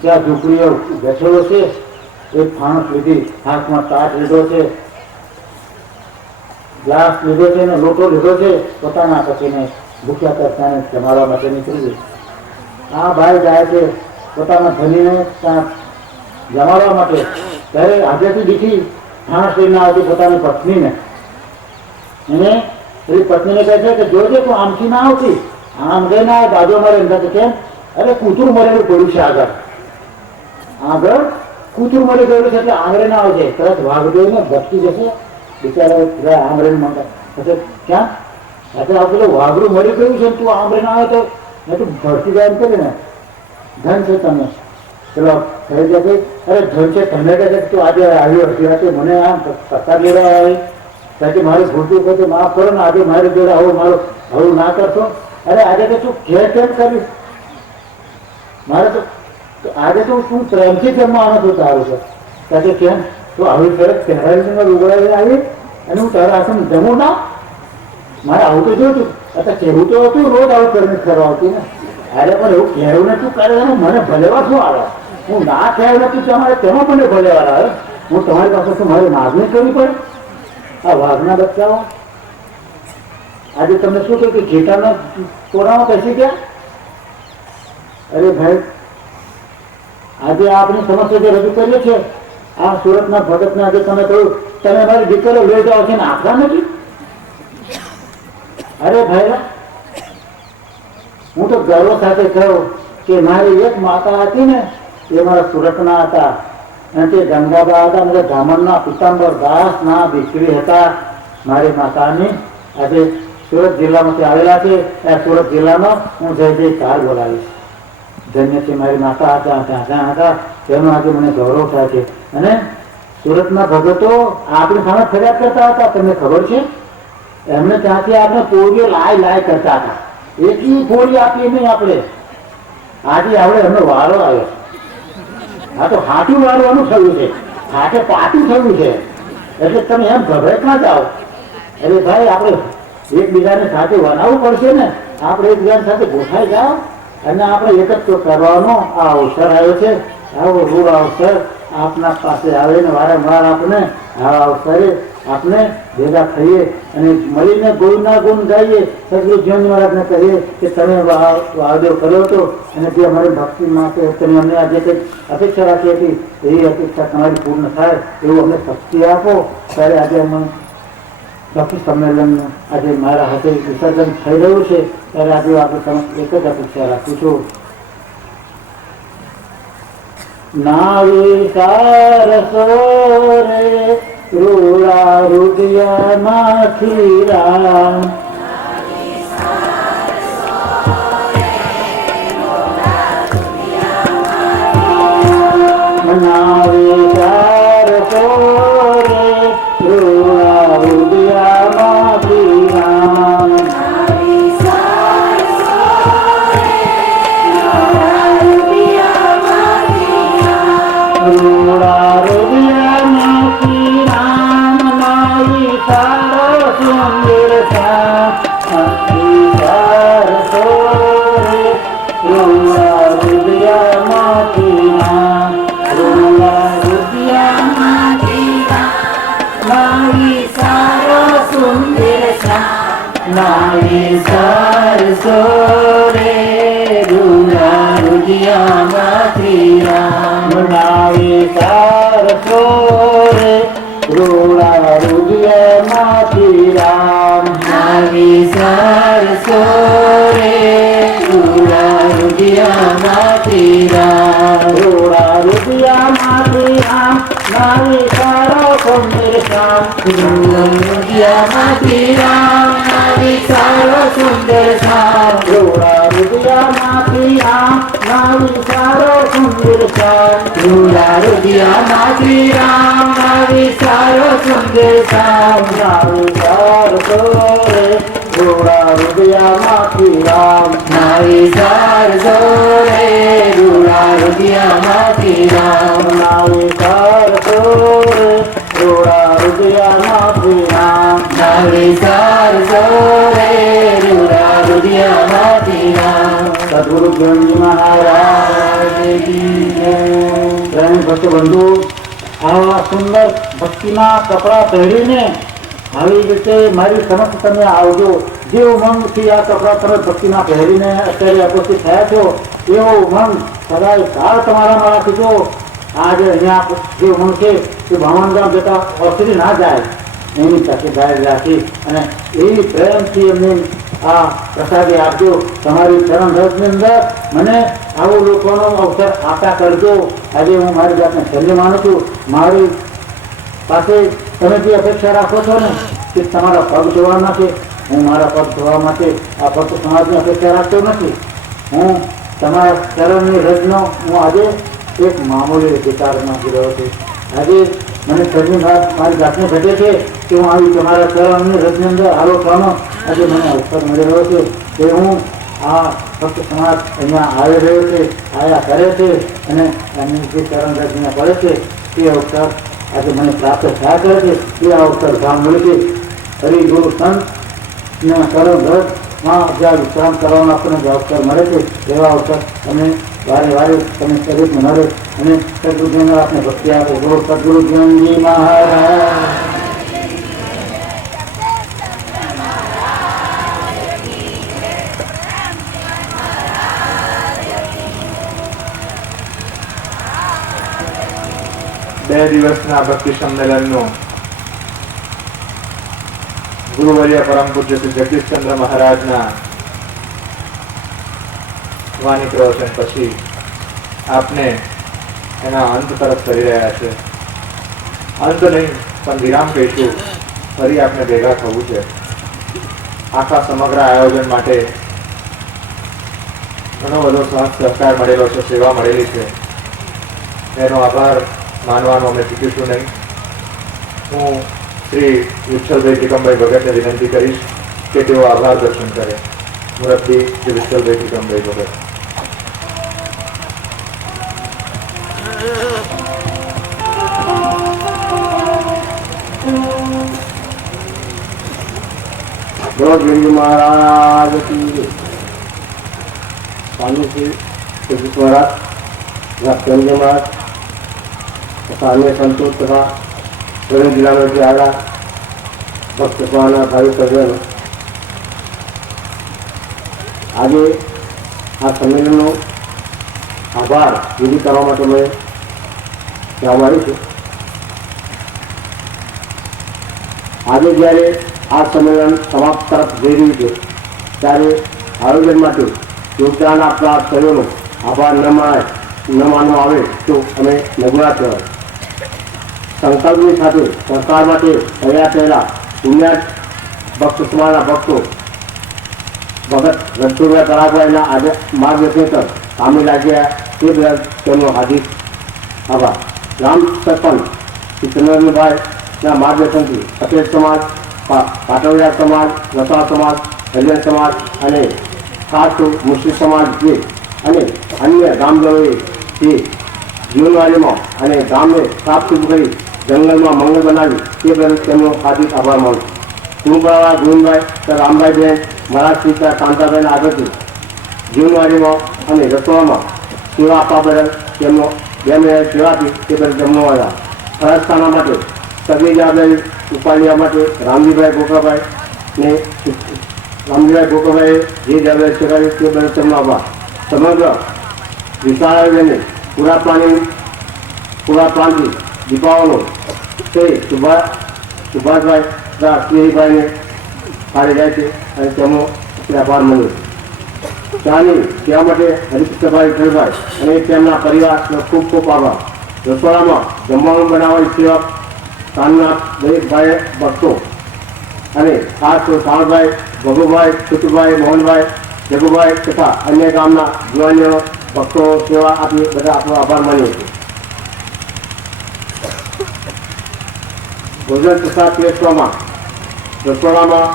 ત્યાં ઝૂંપડીઓ બેઠેલો છે. એક ફાણસ લીધી, હાથમાં તાટ લીધો છે, ગ્લાસ લીધો છે ને લોટો લીધો છે, પોતાના પછીને ભૂખ્યા તરસાને જમાડવા માટે નીકળી ગઈ. આ ભાઈ જાય છે પોતાના ધનીને ત્યાં જમાડવા માટે. ત્યારે આજેથી દીઠી ફાણસ લઈને આવતી પોતાની પત્નીને. એને એની પત્નીને કહે છે કે જોજે તું આમથી ના આવતી, આમ ગઈ ના બાજુ મારે એમ થાય કેમ? અરે કૂતરું મરેલું પડ્યું છે આગળ કૂતરું મરી ગયેલું છે એટલે આંગળે ના આવજે. તરત વાઘ જોઈને ભટકી જશે બિચારા આંગળે માંગે. પછી ક્યાં એટલે આ પેલું વાઘરું મરી ગયું છે તું આંગળે ના આવે તો તું ભટકી જાય એમ કરી ને. ધન છે તમે પેલો થઈ જશે. અરે ધન છે તમે કહે છે તું આજે આવ્યો હતી મને આમ પત્તા લેવા આવી કારણ મારી ભૂલતી પછી માફ કરો ને, આજે મારી જોડે આવું ના કરશો. અરે આજે તો તું ઘેર કેમ કરીશ? મારે તો તો આજે તો હું પ્રેમથી જમવાનો છું તારું છે કારણ કે કેમ તો આવી ફરક પહેરાવીને ઉગડાવીને આવી અને હું તારા હાથે જમું ના મારે આવું તો જોયું અત્યારે કહેવું તો હતું રોજ આવું કરીને કરવા આવતી ને અરે પણ એવું કહેવું નથી કરે મને ભલેવા શું આવે હું ના કહેવું નથી તમારે તેમાં મને ભલેવાર આવે હું તમારી પાસે શું મારી માગણી કરવી પડે આ વાઘના બચ્ચાઓ આજે તમને શું કહ્યું કે ઘેટાના કોરામાં બેસી ગયા અરે ભાઈ આજે આપણી સમસ્યા જે રજૂ કરીએ છીએ આ સુરતના ભગતને આજે તમે કહ્યું તમે મારી દીકરીઓ લઈ જાઓ છે ને આપણા નથી અરે ભાઈ હું તો ગર્વ સાથે કહું કે મારી એક માતા હતી ને એ મારા સુરતના હતા અને તે ગંગાબા હતા મારા ધામણના પિતાંબર દાસના દીકરી હતા મારી માતાની આજે સુરત જિલ્લામાંથી આવેલા છે આ સુરત જિલ્લામાં હું જય જયકાર બોલાવીશ ધન્ય છે મારી માતા હતા ત્યાં હતા તેનો આજે મને ગૌરવ થાય છે અને સુરતના ભગતો આપણી સામે ફરિયાદ કરતા હતા તમને ખબર છે એમને ત્યાંથી આપણે પોળીઓ લાય કરતા હતા એટલી પોળી આપીએ નહીં આપણે આજે આપણે એમનો વારો આવ્યો હા તો હાથું વારવાનું થયું છે હાથે પાટું થયું છે એટલે તમે એમ ગભરાઈ ક્યાં જાઓ એટલે ભાઈ આપણે એકબીજાને સાથે બનાવવું પડશે ને આપણે એકબીજાની સાથે ગોઠાઈ જાઓ અને આપણે એકત્ર કરવાનો આ અવસર આવ્યો છે આવો રૂડ અવસર આપના પાસે આવે ને વારંવાર આપણે આ અવસરે આપણે ભેગા થઈએ અને મળીને ગુણના ગુણ ગાઈએ સદગુરુ જીવન મહારાજને કહીએ કે તમે વાવદેવ કર્યો હતો અને જે અમારી ભક્તિ માટે તમે અમને આજે કંઈક અપેક્ષા રાખી હતી એવી અપેક્ષા તમારી પૂર્ણ થાય એવું અમને શક્તિ આપો ત્યારે આજે અમે ભક્તિ સંમેલન આજે મારા હાથે વિસર્જન થઈ રહ્યું છે ત્યારે આજે આપણે એક જ અપેક્ષા રાખું છું નાવી સારસો રે રૂડા રુદિયામાંથી રામ નાવી સારસો રે રૂડા રુદિયામાંથી રામ રૂડા રુદિયામાંથી રામ નાવી સારો સુંદર સારસો રે રૂડા રુદિયામાંથી રામ રૂડા રુદિયામાંથી નાવી સારો સુંદર નાવી સારસો રે રૂડા રુદિયામાંથી રામ નાવી સારસો રે રૂડા રુદિયામાંથી રામ નાવી સારસો રે રૂડા રુદિયામાંથી રામ રૂડા રુદિયામાંથી રામ નાવી સારો સુંદર શ્યામ રૂડા રુદિયામાંથી રામ નાવી સારો સુંદર શ્યામ રૂડા રુદિયામાંથી રામ નાવી સારો સુંદર શ્યામ રૂડા રુદિયામાંથી રામ નાવી સારો સુંદર શ્યામ નાવી સારસો રે રૂડા રુદિયામાંથી રામ નાવી સારસો રે રૂડા રુદિયામાંથી રામ નાવી સારસો રે રૂડા રુદિયામાંથી રામ નાવી સારસો રે રૂડા રુદિયામાંથી રામ સદગુરુ જીવનજી મહારાજ કી જય ભક્ત બંધુ આવા સુંદર ભક્તિના કપડાં પહેરીને આવી રીતે મારી સમક્ષ તમે આવજો જે ઉમંગથી આ કપડાં તમે ભક્તિના પહેરીને અત્યારે ઉપસ્થિત થયા છો એવો ઉમંગ સદાય કાળ તમારામાં રાખજો આજે અહીંયા જે ઉમંગ છે એ ભગવાનગામ જતા ઓસરી ના જાય એની તકેદારી રાખી અને એવી પ્રેમથી એમને આ પ્રસાદી આપજો તમારી ચરણ રથની અંદર મને આવો લોકોનો અવસર આપતા કરજો આજે હું મારી જાતને ધન્ય માનું છું મારી પાસે તમે જે અપેક્ષા રાખો છો ને કે તમારા પગ ધોવાના છે હું મારા પગ ધોવા માટે આ ભક્ત સમાજની અપેક્ષા રાખતો નથી હું તમારા ચરણની રચનો હું આજે એક મામૂલી અધિકાર માંગી રહ્યો છું આજે મને ઘરની વાત મારી જાતને ઘટે છે કે હું આવી તમારા ચરણની રચની અંદર આરોપવાનો આજે મને અવસર મળી રહ્યો છે કે હું આ ભક્ત સમાજ અહીંયા આવી રહ્યો છે, આયા કરે છે અને એમની જે ચરણ રચના પડે છે તે અવસર આજે મને પ્રાપ્ત થયા કરે છે. એ અવસર ધામ મળ્યું છે. હરિગુરુ સંતના ચરણ રથમાં જ્યાં વિશ્રામ કરવાનો આપણને જે અવસર મળે છે એવા અવસર તમે વારે વારે તમે શરીર મળે અને સદગુરુજીને આપણે ભક્તિ આપે. ગુરુ સદગુરુ જીવનજી મહારાજ. બે દિવસના ભક્તિ સંમેલનનું ગુરુવર્ય પરમ પૂજ્ય શ્રી જગદીશચંદ્ર મહારાજના વાણી પ્રવચન પછી આપને એના અંત તરફ કરી રહ્યા છે. અંત નહીં પણ વિરામ કહીશું. ફરી આપને ભેગા થવું છે. આખા સમગ્ર આયોજન માટે ઘણો બધો સાથ સહકાર મળેલો છે, સેવા મળેલી છે. એનો આભાર માનવાનું અમે ચૂકીશું નહીં. હું શ્રી વિઠ્ઠલભાઈ ટીકમભાઈ ભગતને વિનંતી કરીશ કે તેઓ આભાર દર્શન કરે. મુરબ્બી શ્રી વિઠ્ઠલભાઈ ટીકમભાઈ ભગત. ગુરુજી મહારાજ કી સ્વામી શ્રી જગદીશ મહારાજ, રાષ્ટ્રંજય મહારાજ તથા અન્ય સંતો તથા સુરેન્દ્ર જિલ્લામાંથી આવેલા ભક્ત સ્વાના ભાઈ સજ્જનો, આજે આ સંમેલનનો આભાર વિધિ કરવા માટે મેં ત્યાં આવ્યું છું. આજે જ્યારે આ સંમેલન સમાપ્ત તરફ જઈ રહ્યું છે ત્યારે આયોજન માટે યોગદાન આપનાર સૌનો આભાર ન માનવામાં આવે તો અમે નબળા કહેવાય. સંકલ્પની સાથે સરકાર માટે તૈયાર થયેલા પુણ્યાત ભક્ત સમાજના ભક્તો ભગત રણછોડભાઈ તળાભાઈના આજે માર્ગદર્શન હેઠળ કામે લાગ્યા તે બદલ તેમનો હાર્દિક આભાર. રામ સરપંચ શ્રી ચંદ્રભાઈના માર્ગદર્શનથી પટેલ સમાજ, પાટોડિયા સમાજ, વસાવા સમાજ, હરિજન સમાજ અને ખાસ તો મુસ્લિમ સમાજ જે અને અન્ય ગામજનોએ તે જીવનવાડીમાં અને ગામને સાફ સુફ કરી જંગલમાં મંગળ બનાવી તે બદલ તેમનો હાર્દિક આભાર માનું છું. કુંભાવા ગોવિંદભાઈ, રામભાઈ બેન, મહારાજ સીતા કાંતાભાઈના આગળથી જીવનવાડીમાં અને રસોડામાં સેવા આપવા બદલ તેમનો 2 મહિના સેવા આપી તે બદલ તેમનો આભાર. ફરજખાના માટે સગી જવાબદારી ઉપાડ્યા માટે રામજીભાઈ ગોકાભાઈ જે જવાબદારી સ્વીકારી તે બદલ તેમનો આભાર. સમગ્ર વિશાળાબેને પૂરા પ્લાનથી દીપાવલો તે સુભાષભાઈ શ્રીભાઈને ફાળે જાય છે અને તેમનો આભાર માન્યો. ત્યાંની સેવા માટે હરિકૃષ્ણભાઈ વિઠ્ઠલભાઈ અને તેમના પરિવારનો ખૂબ ખૂબ આભાર. રસોડામાં જમવાનું બનાવવાની સેવા કાનનાથ દરેકભાઈ ભક્તો અને ખાસ તો સાવરભાઈ, ભગુભાઈ, છુટુભાઈ, મોહનભાઈ, જગુભાઈ તથા અન્ય ગામના જુવાનીઓ ભક્તો સેવા આપી બધા આપણો આભાર માન્યો છે. ભોજન તથા પીરસવામાં રસોડામાં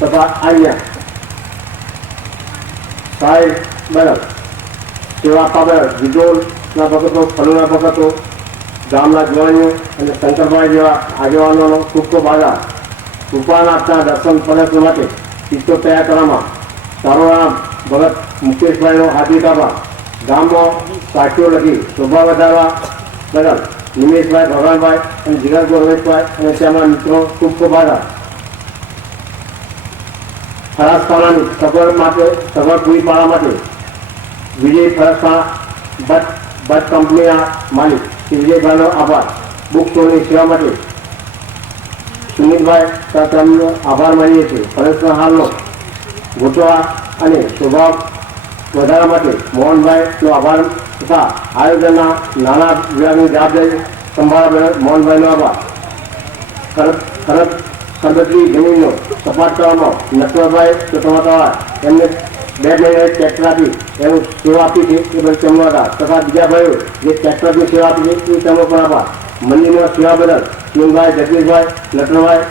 તથા અન્ય સાહેબ બરફ સેવા આપવા બદલ વિજોલના ભગતો, ફલુના ભગતો, ગામના જુવાનીઓ અને શંકરભાઈ જેવા આગેવાનોનો ખૂબ ખૂબ આભાર. કૃપાના આપના દર્શન પ્રદર્શન માટે ચિત્રો તૈયાર કરવામાં સારોના ભગત મુકેશભાઈનો હાર્દિક આભાર. ગામમાં સાક્ષીઓ લખી શોભા વધારવા બદલ નિમેશભાઈ, ભગવાનભાઈ અને જીગર ગોરવેશભાઈ અને તેમના મિત્રો ખૂબ ખૂબ આભાર. ફરજખાનાની સગવડ પૂરી પાડવા માટે વિજય ફરજખાના બટ કંપનીના માલિક શ્રી વિજયભાઈનો આભાર. બુક સ્ટોરની સેવા માટે સુમિતભાઈ તેમનો આભાર માનીએ છીએ. ફરજખાના હાલનો ગોઠવા અને શોભા વધારવા માટે મોહનભાઈનો આભાર તથા આયોજનના નાના વિભાગની જવાબદારી સંભાળવા બદલ મોહનભાઈનો આભાર. ખરબચડી જમીનનો સપાટ કરવામાં નટવરભાઈ તથા એમને 2 મહિના ટ્રેક્ટર આપી એનું સેવા આપી છે એ બધી તેમનો આભાર. તથા બીજા ભાઈઓ જે ટ્રેક્ટરની સેવા આપી છે એ તેમનો પણ આભાર. મંદિરમાં સેવા બદલ શિવભાઈ, જગદીશભાઈ, નટવરભાઈ,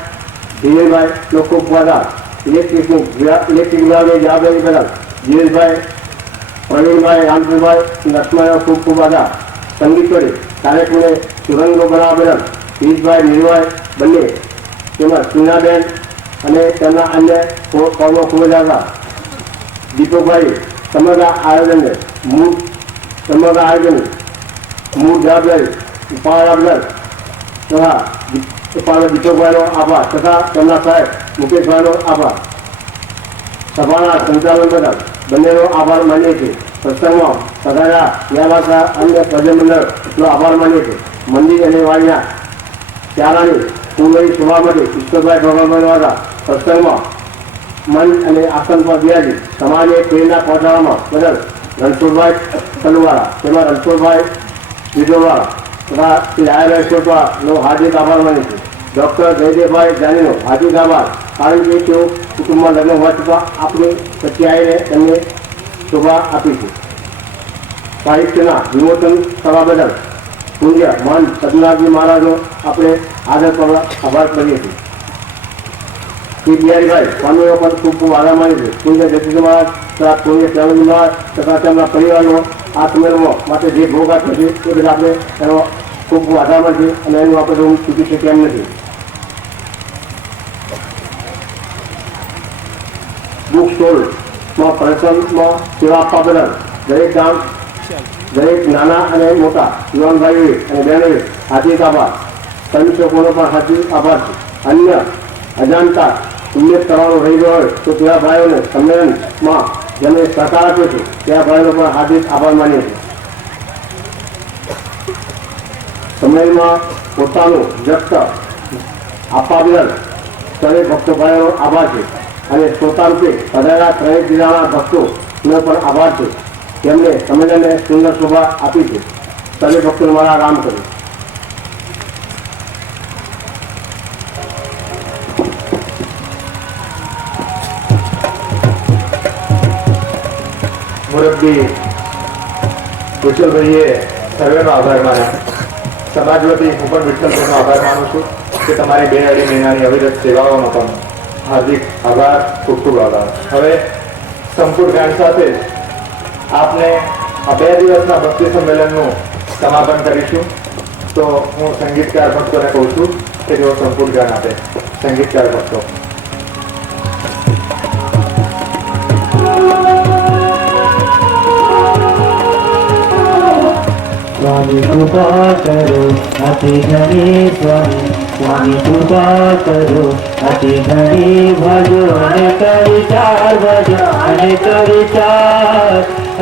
ધીરેનભાઈનો ખૂબ આભાર. ઇલેક્ટ્રિક વિભાગે જવાબદારી બદલ જીવેશભાઈ, પ્રવીણભાઈ, રામજીભાઈ, લક્ષ્મણભાઈ ખૂબ ખૂબ આભાર. સંગીત વડે કાર્યક્રમને સુરંગો બનાવવા બદલ પીશભાઈ, નીરભાઈ બંને તેમજ ટીનાબેન અને તેમના અન્ય કોનો ખૂબ જ આભાર. દીપકભાઈ સમગ્ર આયોજનની મૂળ જવાબદારી ઉપાડવા બદલ તથા દીપકભાઈનો આભાર તથા તેમના સાહેબ મુકેશભાઈનો આભાર. સભાના સંચાલન બદલ બંનેનો આભાર માનીએ છીએ. પ્રસંગમાં પધાર્યા વ્યાભાષા અન્ય પ્રજામંડળનો આભાર માનીએ છીએ. મંદિર અને વાડિયા ત્યારાની પૂર્વની સભા માટે ઈશ્વરભાઈ ભગવાન દ્વારા પ્રસંગમાં મન અને આસન પર બિરાજી સમાજને પ્રેરણા પહોંચાડવામાં બદલ રણછોડભાઈ તલવાળા તેમજ રણછોડભાઈ વિધોવાળા તથા શ્રી આયરેશ્વરનો હાર્દિક આભાર માની છે. ડૉક્ટર જયદેવભાઈ જાનીનો હાર્દિક આભાર, કારણ કે તેઓ કુટુંબમાં લગ્ન હોવા છતાં આપણી પ્રત્યાયને તેમને શોભા આપી છે. સાહિત્યના વિમોચન થવા બદલ પૂજ્ય મહંત સદનાથજી મહારાજનો આપણે આદર કરવા આભાર કરીએ છીએ. શ્રી બિહારીભાઈ સ્વામીનો પણ ખૂબ ખૂબ આભાર માની છે. પૂજ્ય જગદીશ મહારાજ તથા પૂજ્ય શ્યામજી મહારાજ તથા તેમના પરિવારનો આ સંમેલનમાં માટે જે ભોગ આપ્યો છે એ બધા આપણે એનો ખૂબ ખૂબ આભાર માનીએ અને એનું આપણે હું ચૂકી શકીએ એમ નથી. બુક સ્ટોલમાં પ્રદર્શનમાં સેવા આપવા બદલ દરેક નાના અને મોટા યુવાનભાઈઓએ અને બહેનોએ હાર્દિક આભાર. સમીક્ષકોનો પણ હાર્દિક આભાર છે. અન્ય અજાણતા ઉલ્લેખ કરવાનો રહી ગયો હોય તો તેવા ભાઈઓને સંમેલનમાં જેમણે સહકાર આપ્યો છે તેવા ભાઈઓનો પણ હાર્દિક આભાર માનીએ છીએ. સંમેલનમાં પોતાનું વ્યક્ત આપવા બદલ દરેક ભક્તો ભાઈઓનો આભાર છે અને શ્રોતા રૂપે પધારેલા ત્રણેય જિલ્લાના ભક્તોનો પણ આભાર છે. તેમને સંમેલનને સુંદર શોભા આપી છે. સર્વે ભક્તોને મારા રામ કર્યું. મુરબ્બી વિઠ્ઠલભાઈએ સર્વેનો આભાર માન્યો. સમાજ વતી હું પણ વિઠ્ઠલભાઈનો આભાર માનું છું કે તમારી 2-2.5 મહિનાની અવિરત સેવાઓનો પણ હાર્દિક આભાર, ખૂબ ખૂબ આભાર. હવે સંપૂર્ણ જ્ઞાન સાથે આપને આ 2 દિવસના ભક્તિ સંમેલનનું સમાપન કરીશું. તો હું સંગીતકાર ભક્તોને કહું છું કે તેઓ સંપૂર્ણ જ્ઞાન આપે. સંગીતકાર ભક્તો स्वामी कृपा करो अति घनी स्वामी, स्वामी कृपा करो अति घनी भजो અને વિચાર ભજો અને વિચાર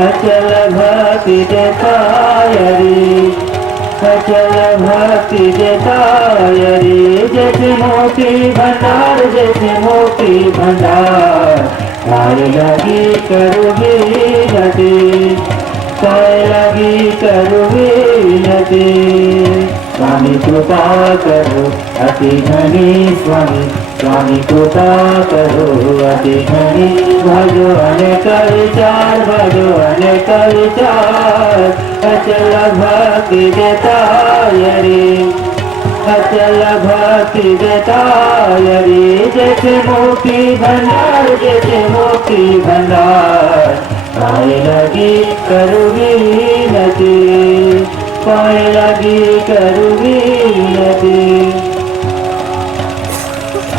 અચલ ભક્તિ દેતાયરી, અચલ ભક્તિ દેતાયરી. જેથી મોટી ભંડાર, જેથી મોટી ભંડાર તારે લાગી કરુવી નથી, તારે લાગી કરુવી નથી. સ્વામી કૃપા કરો અતિ ઘણી સ્વામી, સ્વામી કૃપા કરો અતિ ઘણી ભજો અને વિચાર ભજો અને વિચાર અચલ ભક્તિ દેતાયરી, અચલ ભક્તિ દેતાયરી. જેથી મોટી ભંડાર, જેથી મોટી ભંડાર પાય લાગી કરવી નથી, પાય લાગી કરવી નથી.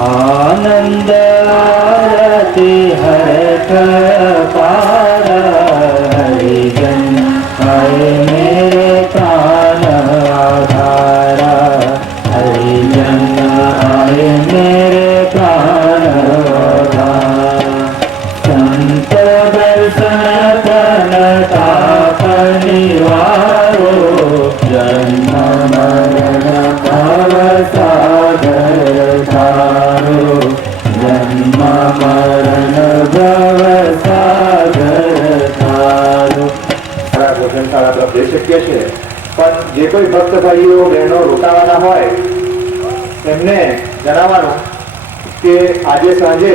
આનંદ આરતી હરખ પાર હરિજન હરે મેરે પ્રાણ આધારા, હરિજન હરે મેરે પ્રાણ આધારા. સંત દર્શન તન તાપ નિવારો, જન્મ મરણ ભવ સાગર તારો, જન્મ મરણ ભવ સાગર તારો. ભોજનશાળા તરફ જઈ શકીએ છીએ, પણ જે કોઈ ભક્ત ભાઈઓ બહેનો રોકાવાના હોય એમને જણાવવાનું કે આજે સાંજે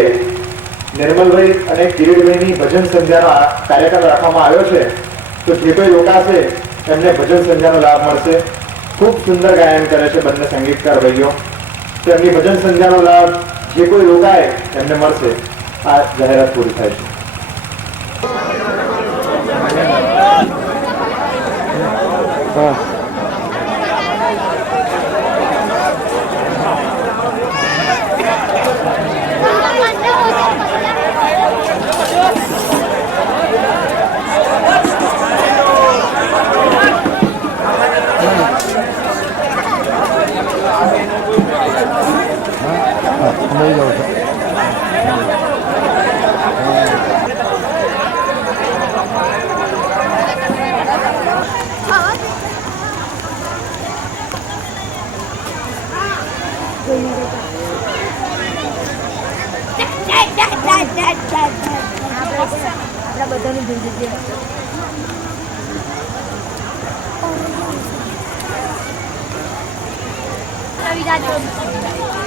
નિર્મલભાઈ અને કિરીટભાઈની ભજન સંધ્યાનો કાર્યક્રમ રાખવામાં આવ્યો છે. તો જે કોઈ રોકાશે એમને ભજન સંધ્યાનો લાભ મળશે. ખૂબ સુંદર ગાયન કરે છે બંને સંગીતકાર ભાઈઓ. તો એમની ભજન સંધ્યાનો લાભ જે કોઈ રોકાય એમને મળશે. આ જાહેરાત પૂરી થાય છે. આપણા બધાની જિંદગી આવી જાજો.